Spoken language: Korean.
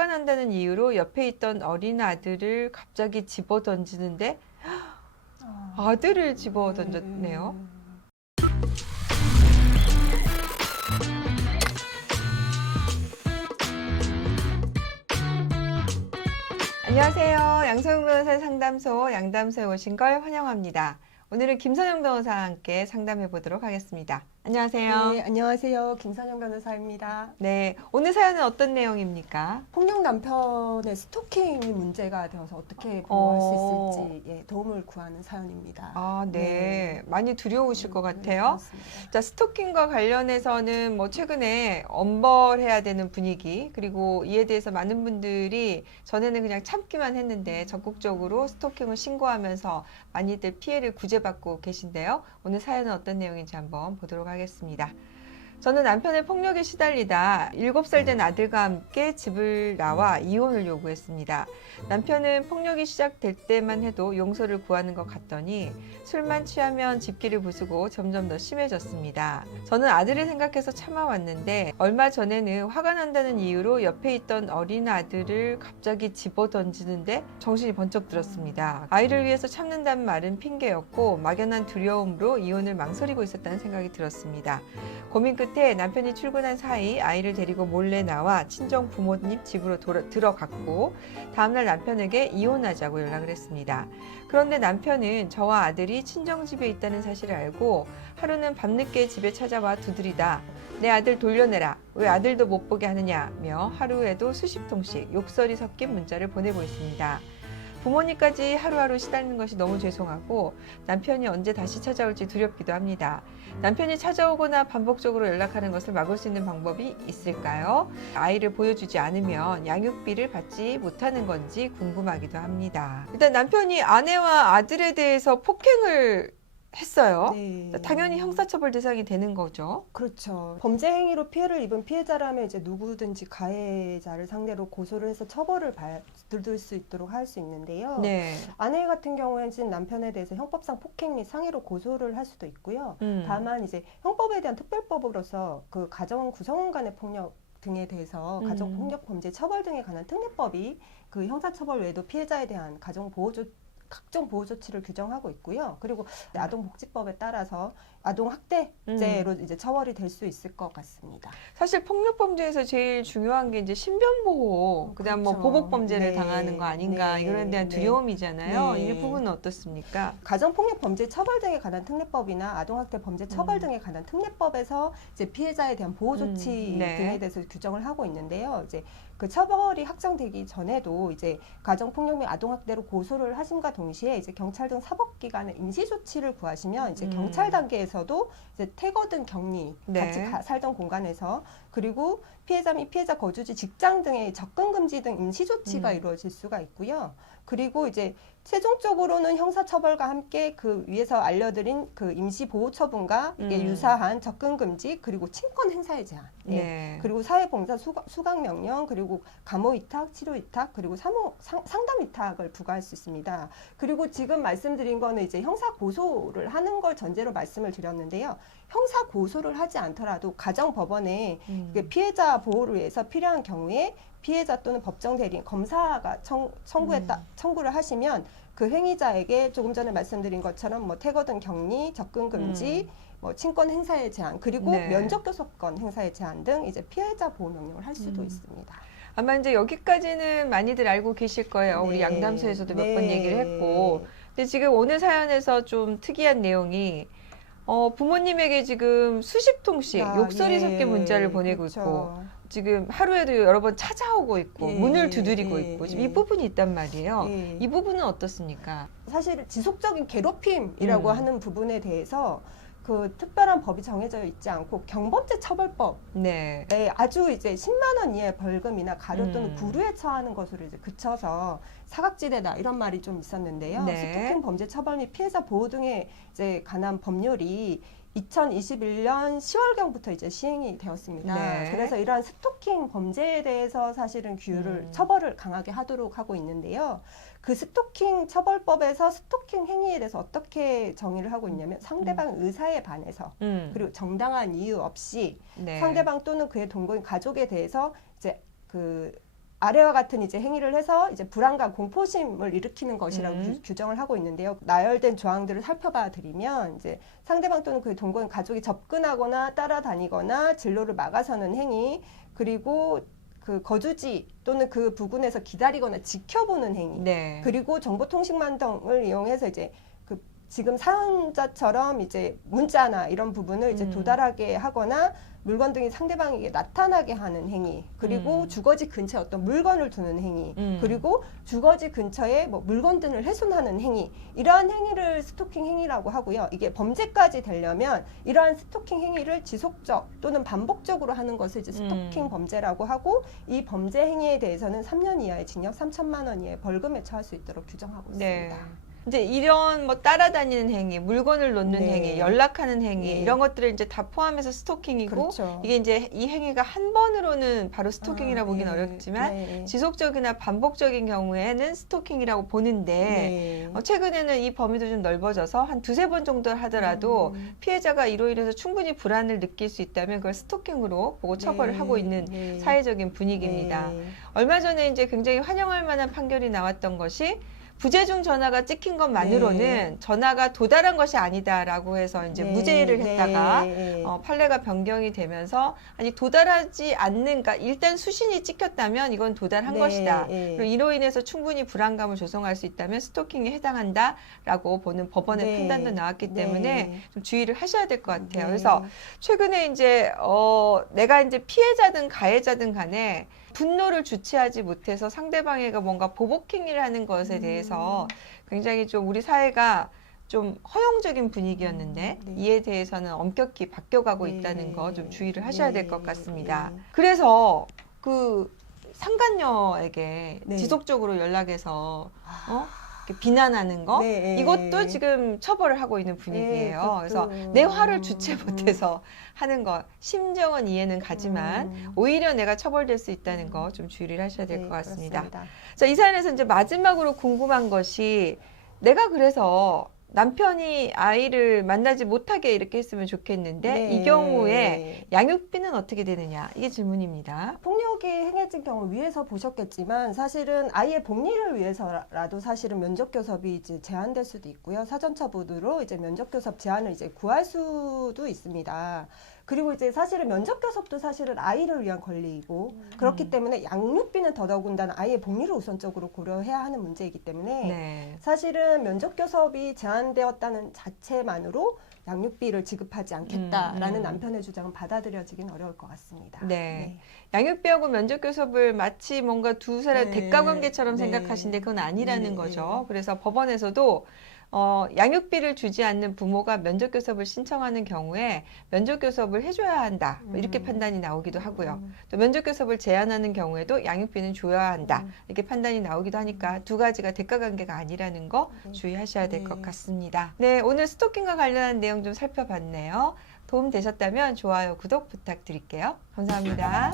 화가 난다는 이유로 옆에 있던 어린 아들을 갑자기 집어 던지는데 아들을 집어 던졌네요. 안녕하세요. 양소영 변호사 상담소 양담소에 오신 걸 환영합니다. 오늘은 김선영 변호사와 함께 상담해 보도록 하겠습니다. 안녕하세요. 네, 안녕하세요. 김선영 변호사입니다. 네, 오늘 사연은 어떤 내용입니까? 폭력 남편의 스토킹이 문제가 되어서 어떻게 보호할 수 있을지 도움을 구하는 사연입니다. 아, 네. 많이 두려우실 것 같아요. 그렇습니다. 자, 스토킹과 관련해서는 뭐 최근에 엄벌해야 되는 분위기, 그리고 이에 대해서 많은 분들이 전에는 그냥 참기만 했는데 적극적으로 스토킹을 신고하면서 많이들 피해를 구제받고 계신데요. 오늘 사연은 어떤 내용인지 한번 보도록 하겠습니다. 저는 남편의 폭력에 시달리다 7살 된 아들과 함께 집을 나와 이혼을 요구했습니다. 남편은 폭력이 시작될 때만 해도 용서를 구하는 것 같더니 술만 취하면 집기를 부수고 점점 더 심해졌습니다. 저는 아들을 생각해서 참아왔는데 얼마 전에는 화가 난다는 이유로 옆에 있던 어린 아들을 갑자기 집어 던지는데 정신이 번쩍 들었습니다. 아이를 위해서 참는다는 말은 핑계였고 막연한 두려움으로 이혼을 망설이고 있었다는 생각이 들었습니다. 고민 끝에 남편이 출근한 사이 아이를 데리고 몰래 나와 친정 부모님 집으로 들어갔고 다음날 남편에게 이혼하자고 연락을 했습니다. 그런데 남편은 저와 아들이 친정집에 있다는 사실을 알고 하루는 밤늦게 집에 찾아와 두드리다 내 아들 돌려내라, 왜 아들도 못 보게 하느냐며 하루에도 수십 통씩 욕설이 섞인 문자를 보내고 있습니다. 부모님까지 하루하루 시달리는 것이 너무 죄송하고 남편이 언제 다시 찾아올지 두렵기도 합니다. 남편이 찾아오거나 반복적으로 연락하는 것을 막을 수 있는 방법이 있을까요? 아이를 보여주지 않으면 양육비를 받지 못하는 건지 궁금하기도 합니다. 일단 남편이 아내와 아들에 대해서 폭행을 했어요. 네. 당연히 형사처벌 대상이 되는 거죠. 그렇죠. 범죄 행위로 피해를 입은 피해자라면 이제 누구든지 가해자를 상대로 고소를 해서 처벌을 받을 수 있도록 할 수 있는데요. 네. 아내 같은 경우에는 남편에 대해서 형법상 폭행 및 상해로 고소를 할 수도 있고요. 다만 이제 형법에 대한 특별법으로서 그 가정 구성원 간의 폭력 등에 대해서 가정폭력 범죄 처벌 등에 관한 특례법이 그 형사처벌 외에도 피해자에 대한 각종 보호 조치를 규정하고 있고요. 그리고 아동복지법에 따라서 아동학대죄로 이제 처벌이 될 수 있을 것 같습니다. 사실 폭력 범죄에서 제일 중요한 게 이제 신변 보호, 그다음 뭐 그렇죠. 보복 범죄를 네. 당하는 거 아닌가 네. 이거에 대한 네. 두려움이잖아요. 네. 이 부분은 어떻습니까? 가정폭력 범죄 처벌 등에 관한 특례법이나 아동학대 범죄 처벌 등에 관한 특례법에서 이제 피해자에 대한 보호 조치 네. 등에 대해서 규정을 하고 있는데요. 이제 그 처벌이 확정되기 전에도 이제 가정폭력 및 아동학대로 고소를 하심과 동시에 이제 경찰 등 사법기관의 임시조치를 구하시면 이제 경찰 단계에서도 이제 태거든 격리, 네. 같이 살던 공간에서 그리고 피해자 및 피해자 거주지 직장 등의 접근 금지 등 임시조치가 이루어질 수가 있고요. 그리고 이제 최종적으로는 형사처벌과 함께 그 위에서 알려드린 그 임시보호처분과 이게 유사한 접근금지 그리고 친권 행사의 제한, 네. 그리고 사회봉사 수강명령 그리고 감호위탁, 치료위탁 그리고 상담위탁을 부과할 수 있습니다. 그리고 지금 말씀드린 거는 이제 형사고소를 하는 걸 전제로 말씀을 드렸는데요. 형사고소를 하지 않더라도 가정법원에 피해자 보호를 위해서 필요한 경우에 피해자 또는 법정 대리인, 검사가 청구를 하시면 그 행위자에게 조금 전에 말씀드린 것처럼 뭐 태거든 격리, 접근 금지, 뭐 친권 행사의 제한, 그리고 네. 면접 교섭권 행사의 제한 등 이제 피해자 보호 명령을 할 수도 있습니다. 아마 이제 여기까지는 많이들 알고 계실 거예요. 우리 네. 양담소에서도 몇 네. 번 얘기를 했고. 근데 지금 오늘 사연에서 좀 특이한 내용이 부모님에게 지금 수십 통씩 욕설이 섞인 문자를 보내고 그렇죠. 있고 지금 하루에도 여러 번 찾아오고 있고 문을 두드리고 예, 있고 지금 이 부분이 있단 말이에요. 예. 이 부분은 어떻습니까? 사실 지속적인 괴롭힘이라고 하는 부분에 대해서 그 특별한 법이 정해져 있지 않고 경범죄 처벌법 네. 아주 이제 10만 원 이하의 벌금이나 가료 또는 구류에 처하는 것으로 이제 그쳐서 사각지대다 이런 말이 좀 있었는데요. 네. 스토킹 범죄 처벌 및 피해자 보호 등에 이제 관한 법률이 2021년 10월경부터 이제 시행이 되었습니다. 네. 그래서 이러한 스토킹 범죄에 대해서 사실은 처벌을 강하게 하도록 하고 있는데요. 그 스토킹 처벌법에서 스토킹 행위에 대해서 어떻게 정의를 하고 있냐면 상대방 의사에 반해서 그리고 정당한 이유 없이 네. 상대방 또는 그의 동거인 가족에 대해서 이제 그 아래와 같은 이제 행위를 해서 이제 불안감, 공포심을 일으키는 것이라고 규정을 하고 있는데요. 나열된 조항들을 살펴봐 드리면 이제 상대방 또는 그의 동거인 가족이 접근하거나 따라다니거나 진로를 막아서는 행위, 그리고 그 거주지 또는 그 부근에서 기다리거나 지켜보는 행위, 네. 그리고 정보통신망 등을 이용해서 이제 그 지금 사연자처럼 이제 문자나 이런 부분을 이제 도달하게 하거나 물건 등이 상대방에게 나타나게 하는 행위, 그리고 주거지 근처에 어떤 물건을 두는 행위, 그리고 주거지 근처에 뭐 물건 등을 훼손하는 행위, 이러한 행위를 스토킹 행위라고 하고요. 이게 범죄까지 되려면 이러한 스토킹 행위를 지속적 또는 반복적으로 하는 것을 이제 스토킹 범죄라고 하고, 이 범죄 행위에 대해서는 3년 이하의 징역 3천만 원 이하의 벌금에 처할 수 있도록 규정하고 네. 있습니다. 이제 이런 뭐 따라다니는 행위, 물건을 놓는 네. 행위, 연락하는 행위, 네. 이런 것들을 이제 다 포함해서 스토킹이고, 그렇죠. 이게 이제 이 행위가 한 번으로는 바로 스토킹이라 보긴 네. 어렵지만 네. 지속적이나 반복적인 경우에는 스토킹이라고 보는데, 네. 최근에는 이 범위도 좀 넓어져서 한 두세 번 정도 하더라도 피해자가 이로 인해서 충분히 불안을 느낄 수 있다면 그걸 스토킹으로 보고 처벌을 하고 있는 네. 사회적인 분위기입니다. 네. 얼마 전에 이제 굉장히 환영할 만한 판결이 나왔던 것이, 부재중 전화가 찍힌 것만으로는 네. 전화가 도달한 것이 아니다라고 해서 이제 네. 무죄를 네. 했다가 네. 판례가 변경이 되면서, 아니 도달하지 않는, 그러니까 일단 수신이 찍혔다면 이건 도달한 네. 것이다. 네. 그리고 이로 인해서 충분히 불안감을 조성할 수 있다면 스토킹에 해당한다라고 보는 법원의 네. 판단도 나왔기 네. 때문에 좀 주의를 하셔야 될 것 같아요. 네. 그래서 최근에 이제 내가 이제 피해자든 가해자든 간에 분노를 주체하지 못해서 상대방에게 뭔가 보복행위를 하는 것에 대해서 굉장히 좀 우리 사회가 좀 허용적인 분위기였는데 네. 이에 대해서는 엄격히 바뀌어가고 네. 있다는 거 좀 주의를 하셔야 될 것 네. 같습니다. 네. 그래서 그 상간녀에게 네. 지속적으로 연락해서 이렇게 비난하는 거, 네. 이것도 지금 처벌을 하고 있는 분위기예요. 그것도. 그래서 내 화를 주체 못해서 하는 거, 심정은 이해는 가지만 오히려 내가 처벌될 수 있다는 거 좀 주의를 하셔야 될 네, 것 같습니다. 그렇습니다. 자, 이 사연에서 이제 마지막으로 궁금한 것이, 내가 그래서 남편이 아이를 만나지 못하게 이렇게 했으면 좋겠는데 네. 이 경우에 양육비는 어떻게 되느냐, 이게 질문입니다. 폭력이 행해진 경우 위에서 보셨겠지만 사실은 아이의 복리를 위해서라도 사실은 면접교섭이 이제 제한될 수도 있고요. 사전처분으로 이제 면접교섭 제한을 이제 구할 수도 있습니다. 그리고 이제 사실은 면접교섭도 사실은 아이를 위한 권리이고 그렇기 때문에 양육비는 더더군다나 아이의 복리를 우선적으로 고려해야 하는 문제이기 때문에 네. 사실은 면접교섭이 제한되었다는 자체만으로 양육비를 지급하지 않겠다라는 남편의 주장은 받아들여지긴 어려울 것 같습니다. 네. 양육비하고 면접교섭을 마치 뭔가 두 사람의 네. 대가관계처럼 네. 생각하시는데 그건 아니라는 네. 거죠. 그래서 법원에서도 양육비를 주지 않는 부모가 면접교섭을 신청하는 경우에 면접교섭을 해줘야 한다, 이렇게 판단이 나오기도 하고요. 또 면접교섭을 제한하는 경우에도 양육비는 줘야 한다, 이렇게 판단이 나오기도 하니까 두 가지가 대가관계가 아니라는 거 주의하셔야 될 것 같습니다. 네, 오늘 스토킹과 관련한 내용 좀 살펴봤네요. 도움 되셨다면 좋아요, 구독 부탁드릴게요. 감사합니다.